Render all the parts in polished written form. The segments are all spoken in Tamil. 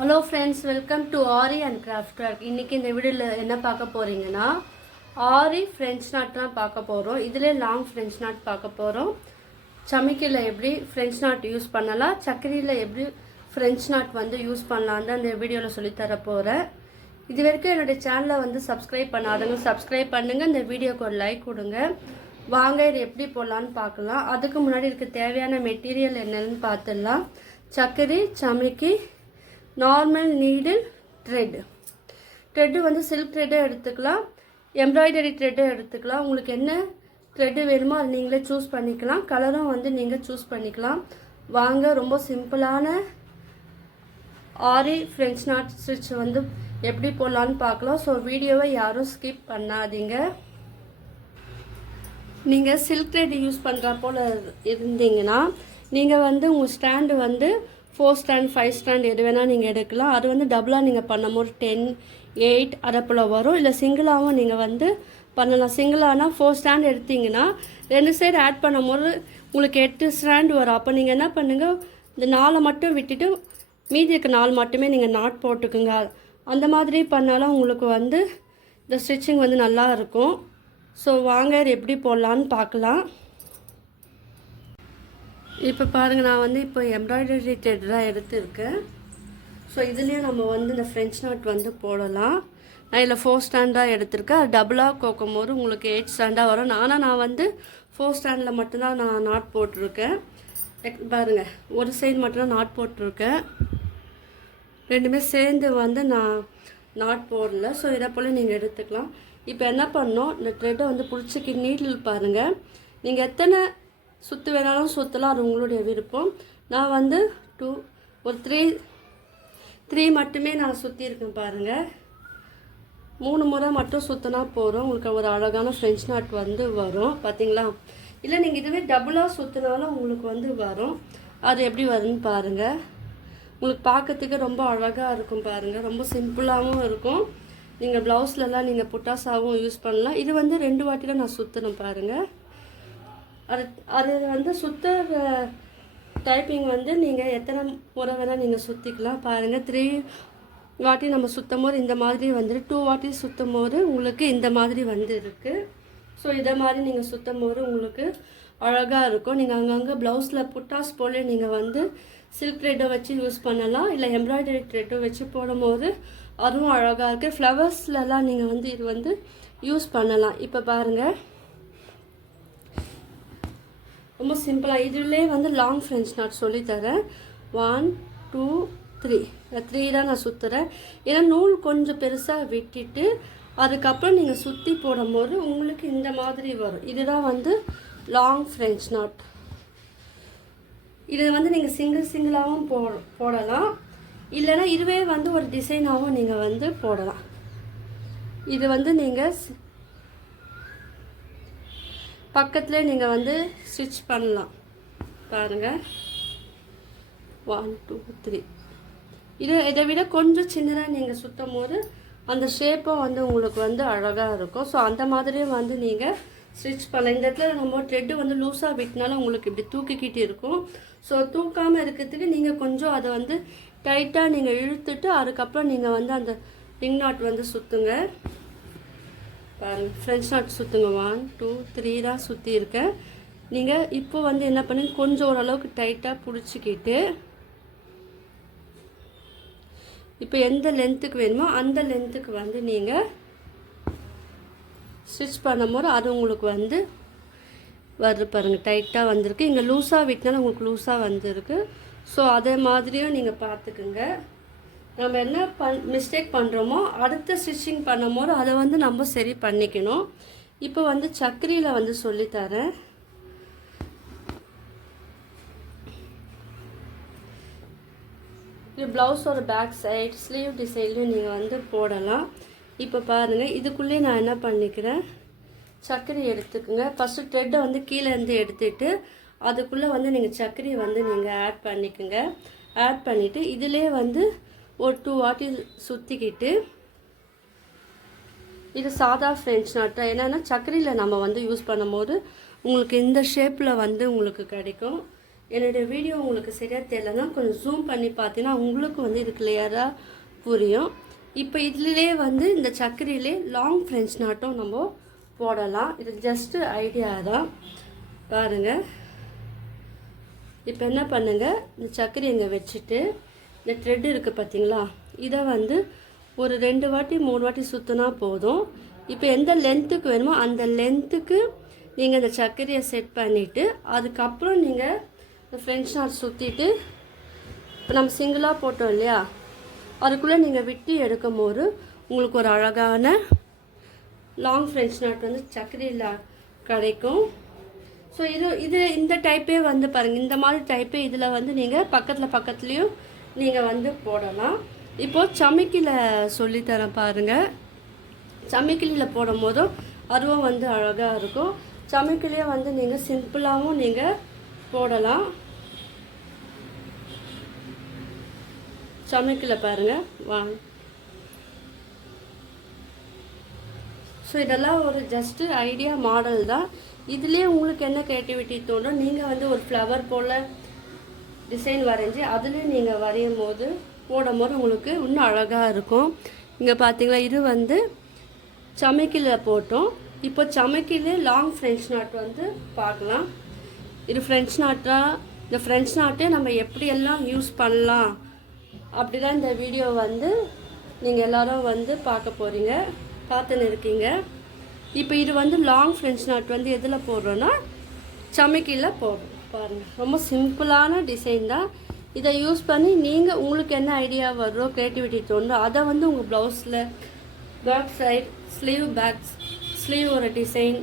Hello friends, welcome to aari and craft work. இன்றைக்கி இந்த வீடியோவில் என்ன பார்க்க போகிறீங்கன்னா, ஆரி ஃப்ரெஞ்ச் நாட் தான் பார்க்க போகிறோம். இதிலே லாங் ஃப்ரெஞ்ச் நாட் பார்க்க போகிறோம். சமைக்கையில் எப்படி ஃப்ரெஞ்ச் நாட் யூஸ் பண்ணலாம், சக்கரியில் எப்படி ஃப்ரெஞ்ச் நாட் வந்து யூஸ் பண்ணலான்னு அந்த வீடியோவில் சொல்லித்தர போகிறேன். இது வரைக்கும் என்னுடைய சேனலை சப்ஸ்கிரைப் பண்ணாதவங்க சப்ஸ்கிரைப் பண்ணுங்கள். இந்த வீடியோக்கு ஒரு லைக் கொடுங்க. வாங்க இது எப்படி போடலான்னு பார்க்கலாம். அதுக்கு முன்னாடி இருக்க தேவையான மெட்டீரியல் என்னன்னு பார்த்துடலாம். சக்கரி, சமைக்கி, நார்மல் நீடில், த்ரெட்டு வந்து சில்க் த்ரெட்டை எடுத்துக்கலாம், எம்ப்ராய்டரி த்ரெட்டை எடுத்துக்கலாம். உங்களுக்கு என்ன த்ரெட்டு வேணுமோ அது நீங்களே சூஸ் பண்ணிக்கலாம். கலரும் வந்து நீங்கள் சூஸ் பண்ணிக்கலாம். வாங்க ரொம்ப சிம்பிளான ஆரி ஃப்ரெஞ்ச் நாட் ஸ்டிச் வந்து எப்படி போடலான்னு பார்க்கலாம். ஸோ வீடியோவை யாரும் ஸ்கிப் பண்ணாதீங்க. நீங்கள் சில்க் த்ரெட் யூஸ் பண்ணுற போல் இருந்தீங்கன்னா நீங்கள் வந்து உங்கள் ஸ்டாண்டு வந்து 4 ஸ்டாண்ட் 5 ஸ்டாண்ட் எது வேணால் நீங்கள் எடுக்கலாம். அது வந்து டபுளாக நீங்கள் பண்ணும்போது 10, 8 அதப்போல் வரும். இல்லை சிங்கிளாகவும் நீங்கள் வந்து பண்ணலாம். சிங்கிளானா 4 ஸ்டாண்ட் எடுத்திங்கன்னா 2 சைடு ஆட் பண்ணும்போது உங்களுக்கு 8 ஸ்டாண்ட் வரும். அப்போ நீங்கள் என்ன பண்ணுங்கள், இந்த 4 மட்டும் விட்டுட்டு மீதி இருக்க 4 மட்டுமே நீங்கள் நாட் போட்டுக்குங்க. அந்த மாதிரி பண்ணாலும் உங்களுக்கு வந்து இந்த ஸ்டிச்சிங் வந்து நல்லா இருக்கும். ஸோ வாங்க இது எப்படி போடலான்னு பார்க்கலாம். இப்போ பாருங்கள், நான் வந்து இப்போ எம்ப்ராய்டரி த்ரெட் தான் எடுத்துருக்கேன். ஸோ இதுலேயே நம்ம வந்து இந்த ஃப்ரெஞ்ச் நாட் வந்து போடலாம். நான் இதில் 4 ஸ்டாண்டாக எடுத்திருக்கேன். அது டபுளாக கோக்கும் போது உங்களுக்கு 8 ஸ்டாண்டாக வரும். நான் வந்து 4 ஸ்டாண்டில் மட்டும்தான் நான் நாட் போட்டிருக்கேன். பாருங்கள், ஒரு சைடு மட்டும்தான் நாட் போட்டிருக்கேன். ரெண்டுமே சேர்ந்து வந்து நான் நாட் போடல. ஸோ இதை போல் நீங்கள் எடுத்துக்கலாம். இப்போ என்ன பண்ணோம், இந்த த்ரெட்டை வந்து பிடிச்சிக்கி நீட்டில் பாருங்கள். நீங்கள் எத்தனை சுற்று வேணாலும் சுற்றலாம், அது உங்களுடைய விருப்பம். நான் வந்து ஒரு 3 மட்டுமே நான் சுற்றியிருக்கேன் பாருங்கள். 3 முறை மட்டும் சுற்றினா போகிறோம். உங்களுக்கு ஒரு அழகான ஃப்ரெஞ்ச் நாட் வந்து வரும். பார்த்தீங்களா? இல்லை நீங்கள் இதுவே டபுளாக சுற்றினாலும் உங்களுக்கு வந்து வரும். அது எப்படி வரும்னு பாருங்கள். உங்களுக்கு பார்க்கறதுக்கு ரொம்ப அழகாக இருக்கும் பாருங்கள். ரொம்ப சிம்பிளாகவும் இருக்கும். நீங்கள் ப்ளவுஸ்லலாம் நீங்கள் புட்டாஸாகவும் யூஸ் பண்ணலாம். இது வந்து 2 வாட்டியில் நான் சுற்றணும் பாருங்கள். அது வந்து சுற்றுற டைப்பிங் வந்து நீங்கள் எத்தனை முறை வேணால் நீங்கள் சுற்றிக்கலாம் பாருங்கள். 3 வாட்டி நம்ம சுற்றும் போது இந்த மாதிரி வந்துட்டு 2 வாட்டி சுற்றும் போது உங்களுக்கு இந்த மாதிரி வந்து இருக்குது. ஸோ இதை மாதிரி நீங்கள் சுற்றும் போது உங்களுக்கு அழகாக இருக்கும். நீங்கள் அங்கங்கே ப்ளவுஸில் புட்டாஸ் போல நீங்கள் வந்து சில்க் த்ரெட்டை வச்சு யூஸ் பண்ணலாம். இல்லை எம்ப்ராய்டரி த்ரெட்டை வச்சு போடும்போது அதுவும் அழகாக இருக்குது. ஃப்ளவர்ஸ்லலாம் நீங்கள் வந்து இது வந்து யூஸ் பண்ணலாம். இப்போ பாருங்கள், ரொம்ப சிம்பிளாக இதுலேயே வந்து லாங் ஃப்ரெஞ்ச் நாட் சொல்லித்தரேன். 1 2 3 தான் நான் சுற்றுறேன். ஏன்னா நூல் கொஞ்சம் பெருசாக விட்டுட்டு அதுக்கப்புறம் நீங்கள் சுற்றி போடும்போது உங்களுக்கு இந்த மாதிரி வரும். இதுதான் வந்து லாங் ஃப்ரெஞ்ச் நாட். இது வந்து நீங்கள் சிங்கிளாகவும் போடலாம். இல்லைன்னா இதுவே வந்து ஒரு டிசைனாகவும் நீங்கள் வந்து போடலாம். இது வந்து நீங்கள் பக்கத்தில் நீங்கள் வந்து ஸ்டிச் பண்ணலாம் பாருங்கள். 1 2 3 இதை விட கொஞ்சம் சின்னதாக நீங்கள் சுற்றும் போது அந்த ஷேப்பும் வந்து உங்களுக்கு வந்து அழகாக இருக்கும். ஸோ அந்த மாதிரியும் வந்து நீங்கள் ஸ்டிச் பண்ணலாம். இந்த இடத்துல நம்ம த்ரெட்டு வந்து லூஸாக விட்டினாலும் உங்களுக்கு இப்படி தூக்கிக்கிட்டு இருக்கும். ஸோ தூக்காமல் இருக்கிறதுக்கு நீங்கள் கொஞ்சம் அதை வந்து டைட்டாக நீங்கள் இழுத்துட்டு அதுக்கப்புறம் நீங்கள் வந்து அந்த ரிங் நாட் வந்து சுற்றுங்க பாருங்கள். French not சுற்றுங்க. 1 2 3 தான் சுற்றி இருக்கேன். நீங்கள் இப்போ வந்து என்ன பண்ணுங்க, கொஞ்சம் ஓரளவுக்கு டைட்டாக பிடிச்சிக்கிட்டு இப்போ எந்த லென்த்துக்கு வேணுமோ அந்த லென்த்துக்கு வந்து நீங்கள் ஸ்டிச் பண்ணும்போது அது உங்களுக்கு வந்து வருது பாருங்கள். டைட்டாக வந்திருக்கு. இங்கே லூஸாக விட்டினாலும் உங்களுக்கு லூஸாக வந்திருக்கு. ஸோ அதே மாதிரியும் நீங்கள் பார்த்துக்குங்க. நம்ம என்ன மிஸ்டேக் பண்ணுறோமோ அடுத்த ஸ்டிச்சிங் பண்ணும்போது அதை வந்து நம்ம சரி பண்ணிக்கணும். இப்போ வந்து சக்கரியில் வந்து சொல்லித்தரேன். இது ப்ளவுஸோட பேக் சைட் ஸ்லீவ் டிசைன்லையும் நீங்கள் வந்து போடலாம். இப்போ பாருங்கள், இதுக்குள்ளேயே நான் என்ன பண்ணிக்கிறேன், சக்கரி எடுத்துக்கோங்க. ஃபஸ்ட்டு த்ரெட்டை வந்து கீழே இருந்து எடுத்துகிட்டு அதுக்குள்ளே வந்து நீங்கள் சக்கரி வந்து நீங்கள் ஆட் பண்ணிக்கோங்க. ஆட் பண்ணிவிட்டு இதிலே வந்து ஒரு 2 வாட்டி சுற்றிக்கிட்டு, இது சாதா ஃப்ரெஞ்ச் நாட். என்னென்னா சக்கரியில் நம்ம வந்து யூஸ் பண்ணும்போது உங்களுக்கு இந்த ஷேப்பில் வந்து உங்களுக்கு கிடைக்கும். என்னுடைய வீடியோ உங்களுக்கு சரியாக தெரியலன்னா கொஞ்சம் ஜூம் பண்ணி பார்த்தீங்கன்னா உங்களுக்கு வந்து இது கிளியராக புரியும். இப்போ இதுலேயே வந்து இந்த சக்கரையிலே லாங் ஃப்ரெஞ்ச் நாட்டும் நம்ம போடலாம். இது ஜஸ்ட்டு ஐடியா தான் பாருங்கள். இப்போ என்ன பண்ணுங்கள், இந்த சக்கரை இங்கே வச்சுட்டு இந்த த்ரெட் இருக்குது பார்த்தீங்களா, இதை வந்து ஒரு 2 வாட்டி 3 வாட்டி சுற்றினா போதும். இப்போ எந்த லென்த்துக்கு வேணுமோ அந்த லென்த்துக்கு நீங்கள் இந்த சர்க்கரையை செட் பண்ணிவிட்டு அதுக்கப்புறம் நீங்கள் இந்த ஃப்ரெஞ்ச் நாட் சுற்றிட்டு இப்போ நம்ம சிங்கிளாக போட்டோம் இல்லையா, அதுக்குள்ளே நீங்கள் விட்டு எடுக்கும் போது உங்களுக்கு ஒரு அழகான லாங் ஃப்ரெஞ்ச் நாட் வந்து சர்க்கரையில் கிடைக்கும். ஸோ இந்த டைப்பே வந்து பாருங்கள், இந்த மாதிரி டைப்பே இதில் வந்து நீங்கள் பக்கத்துலேயும் நீங்கள் வந்து போடலாம். இப்போது சமைக்கில் சொல்லித்தரேன் பாருங்கள். சமைக்கிலியில் போடும் போதும் அதுவும் வந்து அழகாக இருக்கும். சமைக்கிலே வந்து நீங்கள் சிம்பிளாகவும் நீங்கள் போடலாம். சமைக்கில் பாருங்கள் வாங்க. ஸோ இதெல்லாம் ஒரு ஜஸ்ட்டு ஐடியா மாடல் தான். இதுலேயே உங்களுக்கு என்ன க்ரியேட்டிவிட்டி தோணும், நீங்கள் வந்து ஒரு ஃப்ளவர் போல் டிசைன் வரைஞ்சி அதுலேயும் நீங்கள் வரையும் போது போடும்போது உங்களுக்கு இன்னும் அழகாக இருக்கும். இங்கே பார்த்தீங்களா, இது வந்து சமைக்கில் போட்டோம். இப்போ சமைக்கிலே லாங் ஃப்ரெஞ்ச் நாட் வந்து பார்க்கலாம். இது ஃப்ரெஞ்ச் நாட்டா, இந்த ஃப்ரெஞ்ச் நாட்டே நம்ம எப்படியெல்லாம் யூஸ் பண்ணலாம் அப்படி தான் இந்த வீடியோ வந்து நீங்கள் எல்லோரும் வந்து பார்க்க போகிறீங்க, பார்த்துன்னு இருக்கீங்க. இப்போ இது வந்து லாங் ஃப்ரெஞ்ச் நாட் வந்து எதில் போடுறோன்னா சமைக்கில் போடுறோம். பாருங்கள், ரொம்ப சிம்பிளான டிசைன் தான். இதை யூஸ் பண்ணி நீங்கள் உங்களுக்கு என்ன ஐடியா வருதோ, க்ரியேட்டிவிட்டி தோணுதோ அதை வந்து உங்கள் ப்ளவுஸில் பேக் சைட் ஸ்லீவ் ஒரு டிசைன்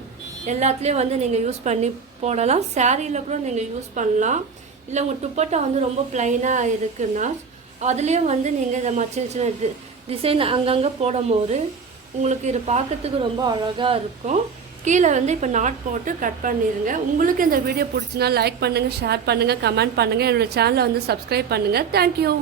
எல்லாத்துலேயும் வந்து நீங்கள் யூஸ் பண்ணி போடலாம். சாரியில் கூட நீங்கள் யூஸ் பண்ணலாம். இல்லை உங்கள் துப்பட்டா வந்து ரொம்ப ப்ளைனாக இருக்குன்னா அதுலேயும் வந்து நீங்கள் இந்த மாதிரி சின்ன டிசைன் அங்கங்கே போடும் போது உங்களுக்கு இது பார்க்கறதுக்கு ரொம்ப அழகாக இருக்கும். கீழே வந்து இப்போ நாட் போட்டு கட் பண்ணிடுங்க. உங்களுக்கு இந்த வீடியோ பிடிச்சினா லைக் பண்ணுங்கள், ஷேர் பண்ணுங்கள், கமெண்ட் பண்ணுங்கள். என்னோடய சேனலை வந்து சப்ஸ்கிரைப் பண்ணுங்கள். தேங்க்யூ.